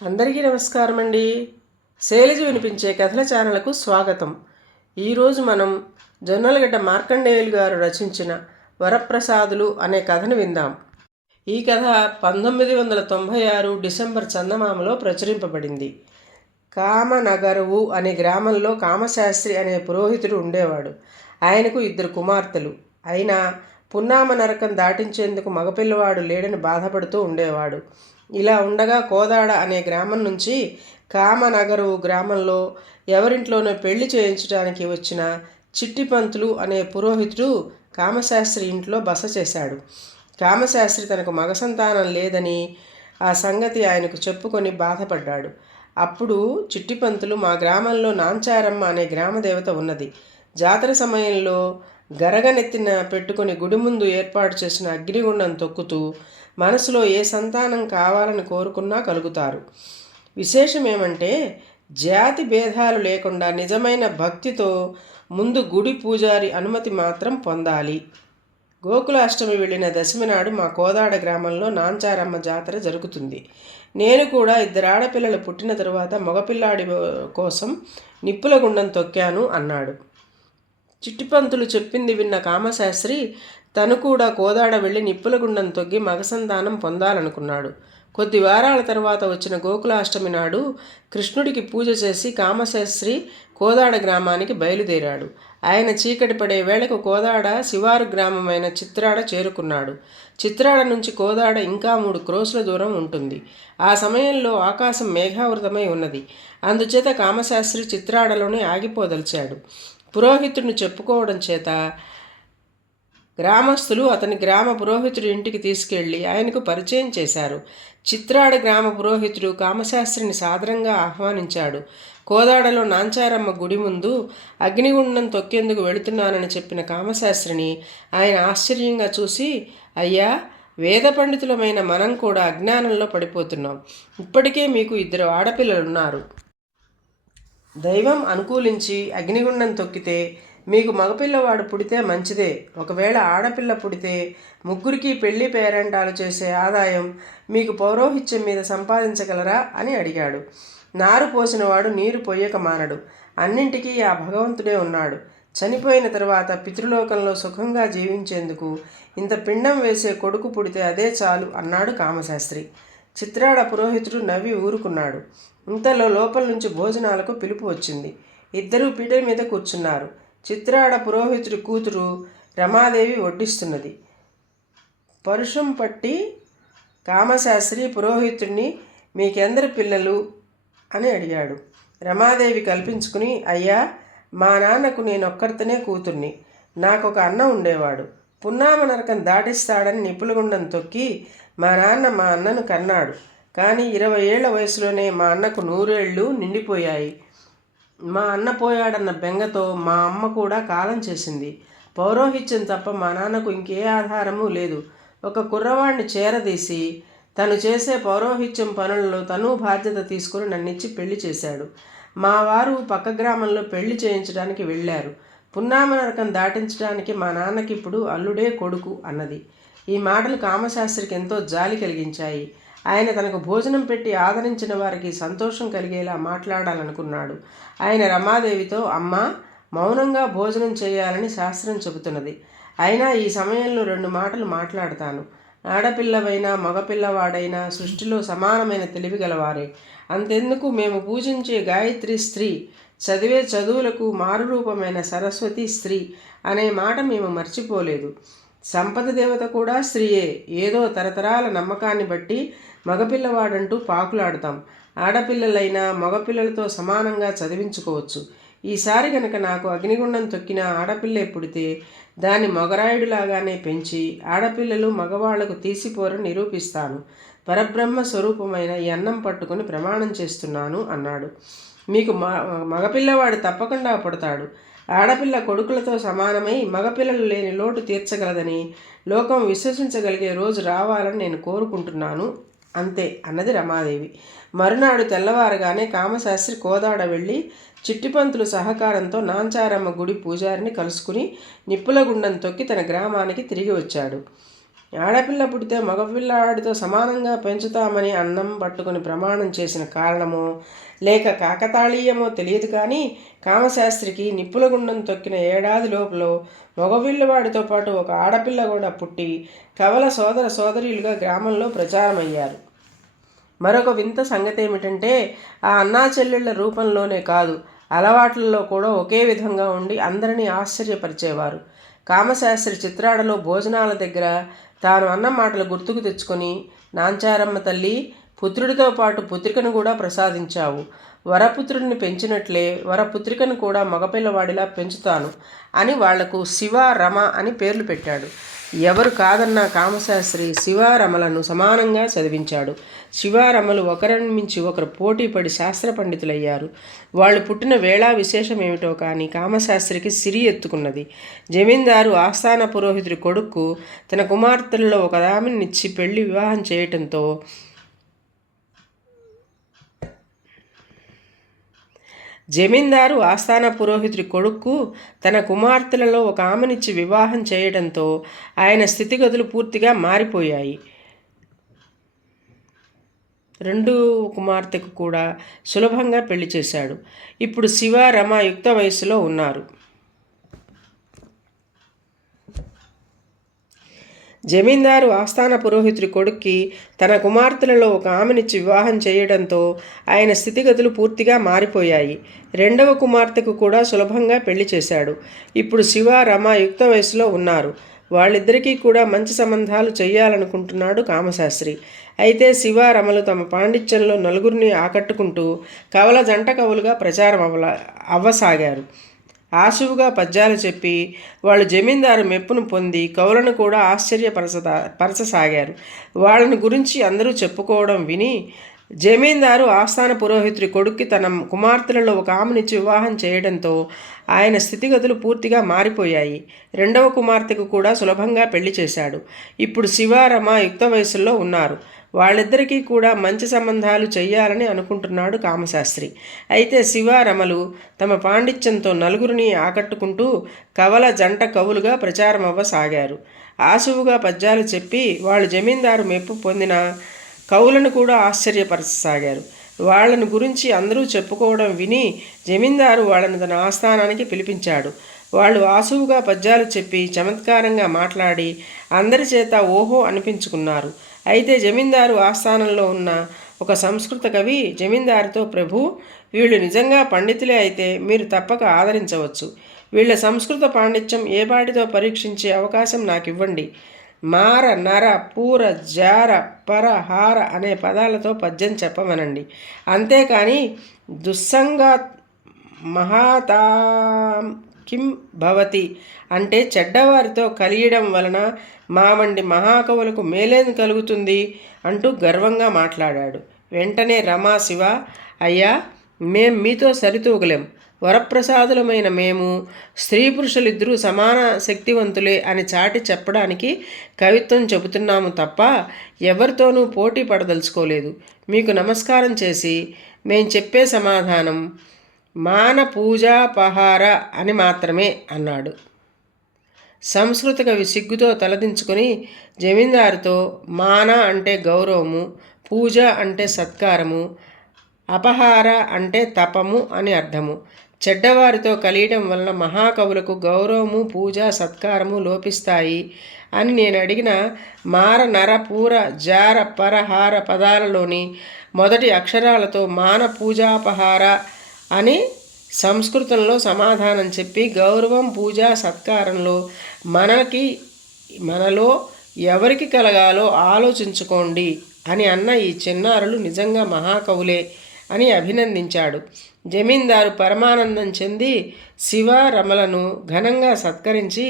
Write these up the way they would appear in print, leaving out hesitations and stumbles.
అందరికీ నమస్కారం అండి. శైలజ వినిపించే కథల ఛానల్కు స్వాగతం. ఈరోజు మనం జొన్నలగడ్డ మార్కండేయులు గారు రచించిన వరప్రసాదులు అనే కథను విందాం. ఈ కథ 1996 డిసెంబర్ చందమామలో ప్రచురింపబడింది. కామనగరువు అనే గ్రామంలో కామశాస్త్రి అనే పురోహితుడు ఉండేవాడు. ఆయనకు 2 కుమార్తెలు. అయినా పున్నామ నరకం దాటించేందుకు మగపిల్లవాడు లేడని బాధపడుతూ ఉండేవాడు. ఇలా ఉండగా కోదాడ అనే గ్రామం నుంచి కామనగరు గ్రామంలో ఎవరింట్లోనో పెళ్లి చేయించడానికి వచ్చిన చిట్టిపంతులు అనే పురోహితుడు కామశాస్త్రి ఇంట్లో బస చేశాడు. కామశాస్త్రి తనకు మగ సంతానం లేదని ఆ సంగతి ఆయనకు చెప్పుకొని బాధపడ్డాడు. అప్పుడు చిట్టిపంతులు, మా గ్రామంలో నాంచారమ్మ అనే గ్రామదేవత ఉన్నది. జాతర సమయంలో గరగనెత్తిన పెట్టుకుని గుడి ముందు ఏర్పాటు చేసిన అగ్నిగుండం తొక్కుతూ మనసులో ఏ సంతానం కావాలని కోరుకున్నా కలుగుతారు. విశేషం ఏమంటే జాతి భేదాలు లేకుండా నిజమైన భక్తితో ముందు గుడి పూజారి అనుమతి మాత్రం పొందాలి. గోకులాష్టమి వెళ్ళిన దశమి నాడు మా కోదాడ గ్రామంలో నాంచారమ్మ జాతర జరుగుతుంది. నేను కూడా 2 ఆడపిల్లలు పుట్టిన తరువాత మగపిల్లాడి కోసం నిప్పుల గుండం తొక్కాను అన్నాడు. చిట్టిపంతులు చెప్పింది విన్న కామశాస్త్రి తను కూడా కోదాడ వెళ్ళి నిప్పుల గుండం తొగ్గి మగసంతానం పొందాలనుకున్నాడు. కొద్ది వారాల తర్వాత వచ్చిన గోకులాష్టమి నాడు కృష్ణుడికి పూజ చేసి కామశాస్త్రి కోదాడ గ్రామానికి బయలుదేరాడు. ఆయన చీకటి పడే వేళకు కోదాడ శివారు గ్రామమైన చిత్రాడ చేరుకున్నాడు. చిత్రాడ నుంచి కోదాడ ఇంకా 3 క్రోసుల దూరం ఉంటుంది. ఆ సమయంలో ఆకాశం మేఘావృతమై ఉన్నది. అందుచేత కామశాస్త్రి చిత్రాడలోనే ఆగిపోదలిచాడు. పురోహితుడిని చెప్పుకోవడం చేత గ్రామస్తులు అతని గ్రామ పురోహితుడి ఇంటికి తీసుకెళ్లి ఆయనకు పరిచయం చేశారు. చిత్రాడ గ్రామ పురోహితుడు కామశాస్త్రిని సాదరంగా ఆహ్వానించాడు. కోదాడలో నాంచారమ్మ గుడి ముందు అగ్నిగుండం తొక్కేందుకు వెళుతున్నానని చెప్పిన కామశాస్త్రిని ఆయన ఆశ్చర్యంగా చూసి, అయ్యా, వేద పండితులమైన మనం కూడా అజ్ఞానంలో పడిపోతున్నాం. ఇప్పటికే మీకు 2 ఆడపిల్లలున్నారు. దైవం అనుకూలించి అగ్నిగుండం తొక్కితే మీకు మగపిల్లవాడు పుడితే మంచిదే. ఒకవేళ ఆడపిల్ల పుడితే 3కి పెళ్లి పేరంటాలు చేసే ఆదాయం మీకు పౌరోహిత్యం మీద సంపాదించగలరా అని అడిగాడు. నారు పోసినవాడు నీరు పొయ్యక మానడు. అన్నింటికీ ఆ భగవంతుడే ఉన్నాడు. చనిపోయిన తర్వాత పితృలోకంలో సుఖంగా జీవించేందుకు ఇంత పిండం వేసే కొడుకు పుడితే అదే చాలు అన్నాడు కామశాస్త్రి. చిత్రాడ పురోహితుడు నవ్వి ఊరుకున్నాడు. ఇంతలో లోపల నుంచి భోజనాలకు పిలుపు వచ్చింది. 2 పీటల మీద కూర్చున్నారు. చిత్రాడ పురోహితుడి కూతురు రమాదేవి వడ్డిస్తున్నది. పరుషం పట్టి కామశాస్త్రి పురోహితుడిని, మీకెందరు పిల్లలు అని అడిగాడు. రమాదేవి కల్పించుకుని, అయ్యా, మా నాన్నకు నేనొక్కరితోనే కూతుర్ని. నాకొక అన్న ఉండేవాడు. పున్నామ నరకం దాటిస్తాడని నిప్పులగుండం తొక్కి మా నాన్న మా అన్నను కన్నాడు. కానీ 20 ఏళ్ల వయసులోనే మా అన్నకు 100 ఏళ్ళు నిండిపోయాయి. మా అన్న పోయాడన్న బెంగతో మా అమ్మ కూడా కాలం చేసింది. పౌరోహిత్యం తప్ప మా నాన్నకు ఇంకే ఆధారమూ లేదు. ఒక కుర్రవాడిని చేరదీసి తను చేసే పౌరోహిత్యం పనులలో తను బాధ్యత తీసుకుని నన్నిచ్చి పెళ్లి చేశాడు. మా వారు పక్క గ్రామంలో పెళ్లి చేయించడానికి వెళ్ళారు. పున్నామ నరకం దాటించడానికి మా నాన్నకి ఇప్పుడు అల్లుడే కొడుకు అన్నది. ఈ మాటలు కామశాస్త్రికి ఎంతో జాలి కలిగించాయి. ఆయన తనకు భోజనం పెట్టి ఆదరించిన వారికి సంతోషం కలిగేలా మాట్లాడాలనుకున్నాడు. ఆయన రమాదేవితో, అమ్మా, మౌనంగా భోజనం చేయాలని శాస్త్రం చెబుతున్నది. అయినా ఈ సమయంలో 2 మాటలు మాట్లాడతాను. ఆడపిల్లవైనా మగపిల్లవాడైనా సృష్టిలో సమానమైన తెలివి గలవారే. అంతెందుకు, మేము పూజించే గాయత్రి స్త్రీ, చదివే చదువులకు మారురూపమైన సరస్వతి స్త్రీ అనే మాట మేము మర్చిపోలేదు. సంపద దేవత కూడా స్త్రీయే. ఏదో తరతరాల నమ్మకాన్ని బట్టి మగపిల్లవాడంటూ పాకులాడుతాం. ఆడపిల్లలైనా మగపిల్లలతో సమానంగా చదివించుకోవచ్చు. ఈసారి కనుక నాకు అగ్నిగుండం తొక్కిన ఆడపిల్లే పుడితే దాన్ని మొగరాయుడులాగానే పెంచి ఆడపిల్లలు మగవాళ్లకు తీసిపోరని నిరూపిస్తాను. పరబ్రహ్మ స్వరూపమైన ఈ అన్నం పట్టుకుని ప్రమాణం చేస్తున్నాను అన్నాడు. మీకు మగపిల్లవాడు తప్పకుండా పుడతాడు. ఆడపిల్ల కొడుకులతో సమానమై మగపిల్లలు లేని లోటు తీర్చగలదని లోకం విశ్వసించగలిగే రోజు రావాలని నేను కోరుకుంటున్నాను, అంతే అన్నది రమాదేవి. మరునాడు తెల్లవారగానే కామశాస్త్రి కోదాడ వెళ్ళి చిట్టిపంతులు సహకారంతో నాంచారమ్మ గుడి పూజారిని కలుసుకుని నిప్పుల గుండం తొక్కి తన గ్రామానికి తిరిగి వచ్చాడు. ఆడపిల్ల పుడితే మగపిల్లాడితో సమానంగా పెంచుతామని అన్నం పట్టుకుని ప్రమాణం చేసిన కారణమో లేక కాకతాళీయమో తెలియదు కానీ కామశాస్త్రికి నిప్పుల గుండం తొక్కిన ఏడాది లోపల మగపిల్లవాడితో పాటు ఒక ఆడపిల్ల కూడా పుట్టి కవల సోదర సోదరీలుగా గ్రామంలో ప్రచారమయ్యారు. మరొక వింత సంగతి ఏమిటంటే ఆ అన్నా చెల్లెళ్ల రూపంలోనే కాదు, అలవాట్లలో కూడా ఒకే విధంగా ఉండి అందరినీ ఆశ్చర్యపరిచేవారు. కామశాస్త్రి చిత్రాడలో భోజనాల దగ్గర తాను అన్న మాటలు గుర్తుకు తెచ్చుకొని, నాంచారమ్మ తల్లి, పుత్రుడితో పాటు పుత్రికను కూడా ప్రసాదించావు. వరపుత్రుడిని పెంచినట్లే వరపుత్రికను కూడా మగపిల్లవాడిలా పెంచుతాను అని వాళ్లకు శివ, రమ అని పేర్లు పెట్టాడు. ఎవరు కాదన్నా కామశాస్త్రి శివారమలను సమానంగా చదివించాడు. శివారమలు ఒకరిని మించి ఒకరు పోటీపడి శాస్త్ర పండితులయ్యారు. వాళ్ళు పుట్టిన వేళా విశేషం ఏమిటో కానీ కామశాస్త్రికి సిరి ఎత్తుకున్నది. జమీందారు ఆస్థాన పురోహితుడి కొడుకు తన కుమార్తెలలో ఒకదామినిచ్చి పెళ్లి వివాహం చేయటంతో జమీందారు ఆస్థాన పురోహితుడి కొడుకు తన కుమార్తెలలో ఒక ఆమెనిచ్చి వివాహం చేయడంతో ఆయన స్థితిగతులు పూర్తిగా మారిపోయాయి. రెండో కుమార్తెకు కూడా సులభంగా పెళ్లి చేశాడు. ఇప్పుడు శివ, రమ యుక్త వయస్సులో ఉన్నారు. జమీందారు ఆస్థాన పురోహితుడి కొడుక్కి తన కుమార్తెలలో ఒక ఆమెనిచ్చి వివాహం చేయడంతో ఆయన స్థితిగతులు పూర్తిగా మారిపోయాయి. రెండవ కుమార్తెకు కూడా సులభంగా పెళ్లి చేశాడు. ఇప్పుడు శివ, రమ యుక్త వయసులో ఉన్నారు. వాళ్ళిద్దరికీ కూడా మంచి సంబంధాలు చేయాలనుకుంటున్నాడు కామశాస్త్రి. అయితే శివ, రమలు తమ పాండిత్యంలో నలుగురిని ఆకట్టుకుంటూ కవల జంట కవులుగా ప్రచారం అవ్వసాగారు. ఆశువుగా పద్యాలు చెప్పి వాళ్ళు జమీందారు మెప్పును పొంది కవులను కూడా పరచసాగారు. వాళ్ళని గురించి అందరూ చెప్పుకోవడం విని జమీందారు ఆస్థాన పురోహితుడి కొడుక్కి తన కుమార్తెలలో ఒక ఆమెనిచ్చి వివాహం చేయడంతో ఆయన స్థితిగతులు పూర్తిగా మారిపోయాయి. రెండవ కుమార్తెకు కూడా సులభంగా పెళ్లి చేశాడు. ఇప్పుడు శివ, రమ యుక్త వయసుల్లో ఉన్నారు. వాళ్ళిద్దరికీ కూడా మంచి సంబంధాలు చెయ్యాలని అనుకుంటున్నాడు కామశాస్త్రి. అయితే శివ, రమలు తమ పాండిత్యంతో నలుగురిని ఆకట్టుకుంటూ కవల జంట కవులుగా ప్రచారం అవ్వసాగారు. ఆశువుగా పద్యాలు చెప్పి వాళ్ళు జమీందారు మెప్పు పొందిన కవులను కూడా ఆశ్చర్యపరచసాగారు. వాళ్లను గురించి అందరూ చెప్పుకోవడం విని జమీందారు వాళ్ళని తన ఆస్థానానికి పిలిపించాడు. వాళ్ళు ఆశువుగా పద్యాలు చెప్పి చమత్కారంగా మాట్లాడి అందరి చేత ఓహో అనిపించుకున్నారు. అయితే జమీందారు ఆస్థానంలో ఉన్న ఒక సంస్కృత కవి జమీందారుతో, ప్రభు, వీళ్ళు నిజంగా పండితులే అయితే మీరు తప్పక ఆదరించవచ్చు. వీళ్ళ సంస్కృత పాండిత్యం ఏ పాటితో పరీక్షించే అవకాశం నాకు ఇవ్వండి. మార, నర, పూర, జార, పర, హార అనే పదాలతో పద్యం చెప్పమనండి. అంతేకాని దుస్సంగాత్ మహాతా కిం భవతి అంటే చెడ్డవారితో కలియడం వలన మా వంటి మహాకవులకు మేలేం కలుగుతుంది అంటూ గర్వంగా మాట్లాడాడు. వెంటనే రమా, శివ, అయ్యా, మేం మీతో సరితూగలేం. వరప్రసాదులమైన మేము స్త్రీ పురుషులిద్దరూ సమాన శక్తివంతులే అని చాటి చెప్పడానికి కవిత్వం చెబుతున్నాము తప్ప ఎవరితోనూ పోటీ పడదలుచుకోలేదు. మీకు నమస్కారం చేసి మేం చెప్పే సమాధానం మాన పూజాపహార అని మాత్రమే అన్నాడు. సంస్కృత కవి సిగ్గుతో తలదించుకొని జమీందారుతో మాన అంటే గౌరవము, పూజ అంటే సత్కారము, అపహార అంటే తపము అని అర్థము. చెడ్డవారితో కలియడం వలన మహాకవులకు గౌరవము, పూజ, సత్కారము లోపిస్తాయి అని నేను అడిగిన మార, నర, పూర, జార, పరహార పదాలలోని మొదటి అక్షరాలతో మాన పూజాపహార అని సంస్కృతంలో సమాధానం చెప్పి గౌరవం, పూజ, సత్కారంలో మనలో ఎవరికి కలగాలో ఆలోచించుకోండి అని అన్న ఈ చిన్నారులు నిజంగా మహాకవులే అని అభినందించాడు. జమీందారు పరమానందం చెంది శివ, రమలను ఘనంగా సత్కరించి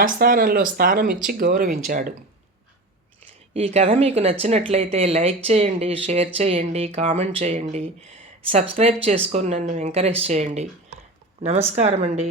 ఆస్థానంలో స్థానం ఇచ్చి గౌరవించాడు. ఈ కథ మీకు నచ్చినట్లయితే లైక్ చేయండి, షేర్ చేయండి, కామెంట్ చేయండి, సబ్స్క్రైబ్ చేసుకొని నన్ను ఎంకరేజ్ చేయండి. నమస్కారం అండి.